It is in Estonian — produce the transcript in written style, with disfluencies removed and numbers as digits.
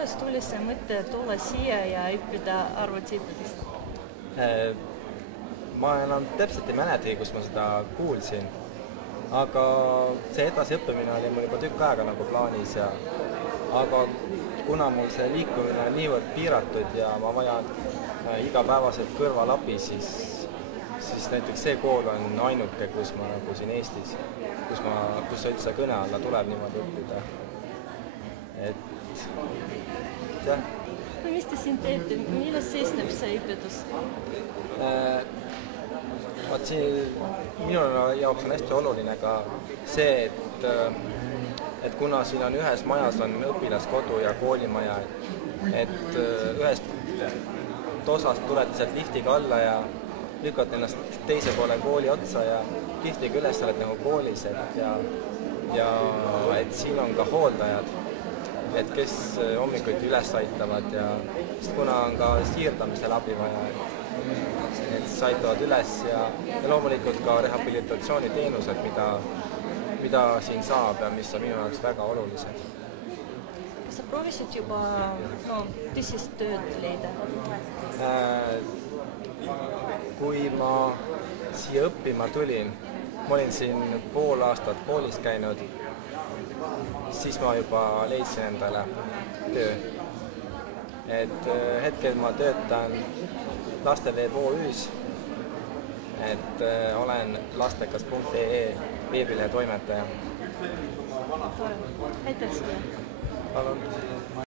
Kuidas tuli see mõte tulla siia ja õppida arvutiõpetust? Ma enam täpselt ei mäletagi, kus ma seda kuulsin, aga see edasiõppimine oli mul juba tükk aega nagu plaanis aga kuna mul see liikumine on niivõrd piiratud ja ma vajan igapäevaselt kõrvalabi, siis näiteks see kool on ainuke, kus ma nagu siin Eestis, kus üldse kõne alla tuleb niimoodi õppida. Jah. Mis te siin teete? Milles seisneb see õpetus? Minu jaoks on hästi oluline ka see, et kuna siin on ühes majas on õpilaskodu ja koolimaja, et ühest osast tulete sealt liftiga alla ja lükkate ennast teise poole kooli otsa ja liftiga üles oled nagu koolis, ja et siin on ka hooldajad, et kes hommikuti üles aitavad ja kuna on ka siirdamisel abi vaja, et siis aitavad üles ja loomulikult ka rehabilitatsiooniteenused, mida siin saab ja mis on minu jaoks väga olulised. Kas sa proovisid juba tõsist tööd leida? Kui ma siia õppima tulin, ma olin siin pool aastat koolis käinud, siis ma juba leidsin endale töö. Et hetkel ma töötan Lasteveeb OÜs, et olen lastekas.ee veebilehe toimetaja. Aitäh sulle! Palun!